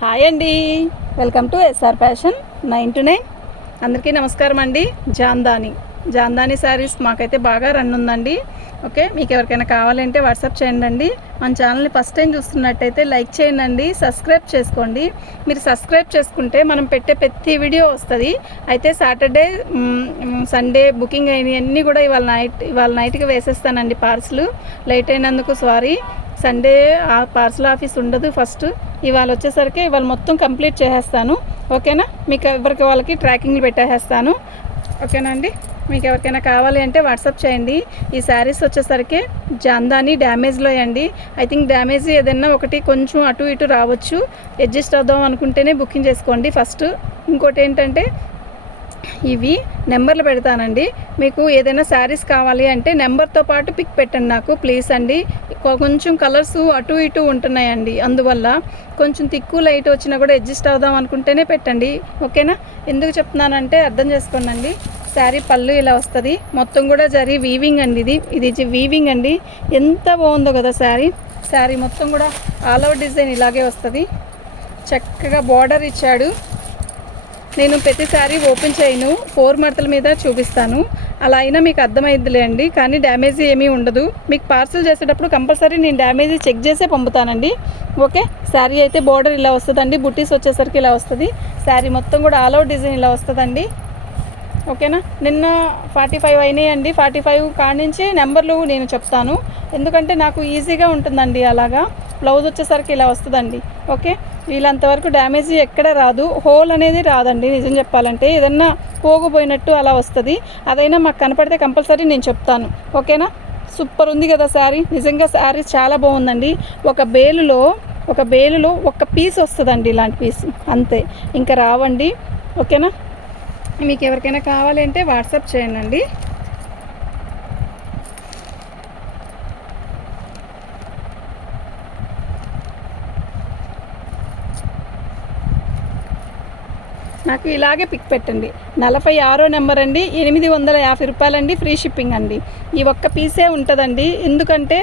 Hi అండి. Welcome to SR fashion nine to nine. అందరికీ నమస్కారం అండి. జాందాని. జాందాని శారీస్ మాకైతే బాగా రన్ ఉందండి. ఓకే మీకు ఎవరికైనా కావాలంటే వాట్సాప్ చేయండి అండి మన ఛానల్ని ఫస్ట్ టైం చూస్తున్నట్టయితే లైక్ చేయండి సబ్స్క్రైబ్ చేసుకోండి. మీరు సబ్స్క్రైబ్ చేసుకుంటే మనం పెట్టే ప్రతి వీడియో వస్తుంది. అయితే సాటర్డే సండే బుకింగ్ అయినవన్నీ కూడా ఇవాళ నైట్ ఇవాళ నైట్కి వేసేస్తానండి పార్సల్ లేట్ అయినందుకు సారీ సండే ఆ పార్సల్ ఆఫీస్ ఉండదు ఫస్ట్ ఇవాళ వచ్చేసరికి ఇవాళ మొత్తం కంప్లీట్ చేసేస్తాను. ఓకేనా? మీకు ఎవరికి వాళ్ళకి ట్రాకింగ్లు పెట్టేస్తాను ఓకేనా అండి? మీకు ఎవరికైనా కావాలి అంటే వాట్సాప్ చేయండి. ఈ శారీస్ వచ్చేసరికి జాందాని డ్యామేజ్లో అండి. ఐ థింక్ డ్యామేజ్ ఏదైనా ఒకటి కొంచెం అటు ఇటు రావచ్చు. అడ్జస్ట్ అవుదాం అనుకుంటేనే బుకింగ్ చేసుకోండి. ఫస్ట్ ఇంకోటి ఏంటంటే ఇవి నెంబర్లు పెడతానండి. మీకు ఏదైనా శారీస్ కావాలి అంటే నెంబర్తో పాటు పిక్ పెట్టండి నాకు ప్లీజ్ అండి. కొంచెం కలర్స్ అటు ఇటు ఉంటున్నాయండి. అందువల్ల కొంచెం తిక్కు లైట్ వచ్చినా కూడా అడ్జస్ట్ అవుదాం అనుకుంటేనే పెట్టండి. ఓకేనా? ఎందుకు చెప్తున్నానంటే అర్థం చేసుకోనండి. శారీ పళ్ళు ఇలా వస్తుంది. మొత్తం కూడా జరీ వీవింగ్ అండి ఇది. ఇది వీవింగ్ అండి. ఎంత బాగుందో కదా శారీ. శారీ మొత్తం కూడా ఆల్ ఓవర్ డిజైన్ ఇలాగే వస్తుంది. చక్కగా బార్డర్ ఇచ్చాడు. నేను ప్రతిసారి ఓపెన్ చేయను. ఫోర్ మడతల మీద చూపిస్తాను. అలా అయినా మీకు అర్థమైద్దిలే అండి. కానీ డ్యామేజ్ ఏమీ ఉండదు. మీకు పార్సల్ చేసేటప్పుడు కంపల్సరీ నేను డ్యామేజ్ చెక్ చేసే పంపుతానండి. ఓకే? శారీ అయితే బార్డర్ ఇలా వస్తుందండి. బుట్టీస్ వచ్చేసరికి ఇలా వస్తుంది. శారీ మొత్తం కూడా ఆల్ అవుట్ డిజైన్ ఇలా వస్తుందండి. ఓకేనా? నిన్న ఫార్టీ ఫైవ్ అయినాయండి. ఫార్టీ ఫైవ్ కాడించి నెంబర్లు నేను చెప్తాను. ఎందుకంటే నాకు ఈజీగా ఉంటుందండి అలాగా. బ్లౌజ్ వచ్చేసరికి ఇలా వస్తుందండి. ఓకే? వీళ్ళంతవరకు డ్యామేజ్ ఎక్కడ రాదు. హోల్ అనేది రాదండి నిజం చెప్పాలంటే. ఏదన్నా పోగుపోయినట్టు అలా వస్తుంది. అదైనా మాకు కనపడితే కంపల్సరీ నేను చెప్తాను. ఓకేనా? సూపర్ ఉంది కదా శారీ. నిజంగా శారీ చాలా బాగుందండి. ఒక బేలులో ఒక బేలులో ఒక పీస్ వస్తుందండి ఇలాంటి పీస్. అంతే. ఇంకా రావండి. ఓకేనా? మీకు ఎవరికైనా కావాలంటే వాట్సాప్ చేయండి నాకు ఇలాగే పిక్ పెట్టండి. నలభై ఆరో నెంబర్ అండి ఎనిమిది వందల యాభై రూపాయలండి ఫ్రీ షిప్పింగ్ అండి. ఈ ఒక్క పీసే ఉంటుందండి. ఎందుకంటే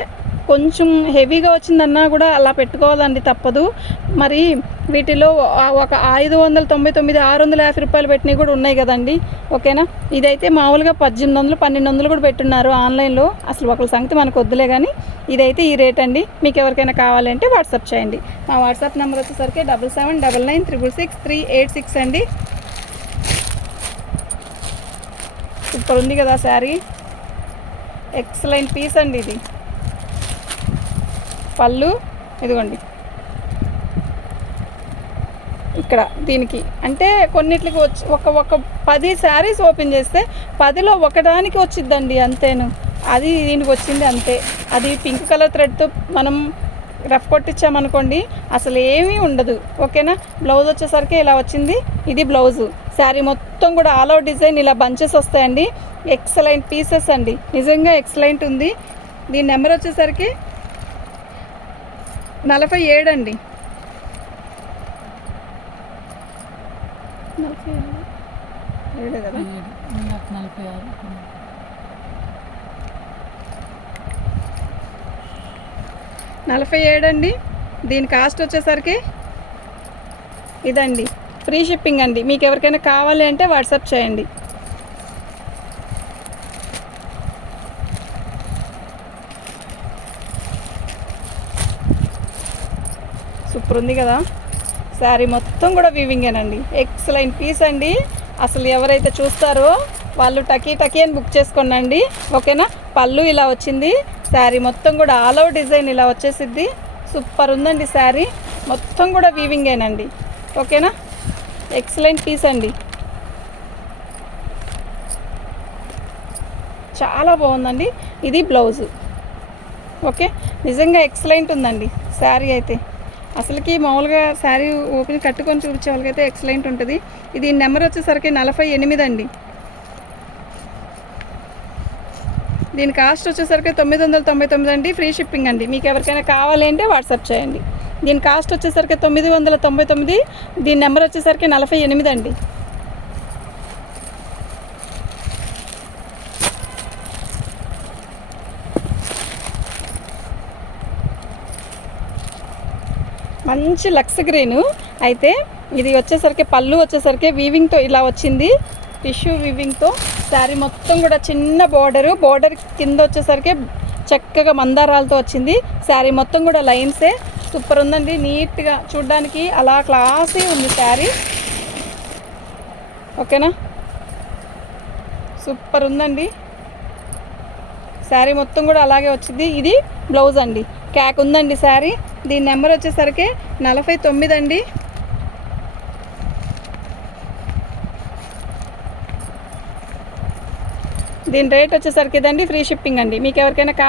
కొంచెం హెవీగా వచ్చిందన్నా కూడా అలా పెట్టుకోవాలండి తప్పదు. మరి వీటిలో ఒక ఐదు వందల తొంభై తొమ్మిది ఆరు వందల యాభై రూపాయలు పెట్టినవి కూడా ఉన్నాయి కదండి. ఓకేనా? ఇదైతే మామూలుగా పద్దెనిమిది వందలు పన్నెండు వందలు కూడా పెట్టున్నారు ఆన్లైన్లో. అసలు ఒకళ్ళ సంగతి మనకు వద్దులే కానీ ఇదైతే ఈ రేట్ అండి. మీకు ఎవరికైనా కావాలంటే వాట్సాప్ చేయండి. మా వాట్సాప్ నెంబర్ వచ్చేసరికి double seven double nine triple six three eight six అండి. సూపర్ ఉంది కదా శారీ. ఎక్సలెంట్ పీస్ అండి ఇది. పళ్ళు ఇదిగోండి. ఇక్కడ దీనికి అంటే కొన్నిట్లకి వచ్చి ఒక ఒక పది శారీస్ ఓపెన్ చేస్తే పదిలో ఒకదానికి వచ్చిద్దండి అంతేను. అది దీనికి వచ్చింది అంతే. అది పింక్ కలర్ థ్రెడ్తో మనం రఫ్ కొట్టించామనుకోండి అసలు ఏమీ ఉండదు. ఓకేనా? బ్లౌజ్ వచ్చేసరికి ఇలా వచ్చింది. ఇది బ్లౌజు. శారీ మొత్తం కూడా ఆల్ అవుట్ డిజైన్ ఇలా బంచెస్ వస్తాయండి. ఎక్సలెంట్ పీసెస్ అండి. నిజంగా ఎక్సలెంట్ ఉంది. దీని నెంబర్ వచ్చేసరికి నలభై ఏడు అండి. నలభై ఏడు. ఏడే కదా? నలభై ఆరు నలభై అండి. దీని కాస్ట్ వచ్చేసరికి ఇదండి. ఫ్రీ షిప్పింగ్ అండి. మీకు ఎవరికైనా కావాలి అంటే వాట్సాప్ చేయండి. సూపర్ ఉంది కదా. శారీ మొత్తం కూడా వీవింగేనండి ఎక్సలైన్ పీస్ అండి. అసలు ఎవరైతే చూస్తారో వాళ్ళు టకీ టకీ అని బుక్ చేసుకోండి ఓకేనా? పళ్ళు ఇలా వచ్చింది. శారీ మొత్తం కూడా ఆల్ అవుట్ డిజైన్ ఇలా వచ్చేసిద్ది. సూపర్ ఉందండి శారీ. మొత్తం కూడా వీవింగేనండి ఓకేనా? ఎక్సలెంట్ పీస్ అండి. చాలా బాగుందండి. ఇది బ్లౌజు ఓకే? నిజంగా ఎక్సలెంట్ ఉందండి. శారీ అయితే. అసలుకి మామూలుగా శారీ ఓపెన్ కట్టుకొని చూపించే వాళ్ళకైతే ఎక్సలెంట్ ఉంటుంది. ఇది నెంబర్ వచ్చేసరికి నలభై ఎనిమిది అండి. దీని కాస్ట్ వచ్చేసరికి తొమ్మిది వందల తొంభై తొమ్మిది అండి. ఫ్రీ షిప్పింగ్ అండి. మీకు ఎవరికైనా కావాలి అంటే వాట్సాప్ చేయండి. దీని కాస్ట్ వచ్చేసరికి తొమ్మిది వందల తొంభై తొమ్మిది దీని నెంబర్ వచ్చేసరికి నలభై ఎనిమిది అండి. మంచి లక్స్ గ్రీను అయితే ఇది వచ్చేసరికి పళ్ళు వచ్చేసరికి వీవింగ్తో ఇలా వచ్చింది. టిష్యూ వీవింగ్తో శారీ మొత్తం కూడా చిన్న బోర్డరు బోర్డర్ కింద వచ్చేసరికి చక్కగా మందారాలతో వచ్చింది. శారీ మొత్తం కూడా లైన్సే. సూపర్ ఉందండి నీట్గా చూడ్డానికి అలా క్లాసీ ఉంది శారీ. ఓకేనా? సూపర్ ఉందండి. శారీ మొత్తం కూడా అలాగే వచ్చింది. ఇది బ్లౌజ్ అండి. క్యాక్ ఉందండి శారీ. దీని నెంబర్ వచ్చేసరికి నలభై తొమ్మిది అండి. దీని రేట్ వచ్చేసరికి ఇదండి ఫ్రీ షిప్పింగ్ అండి. మీకు ఎవరికైనా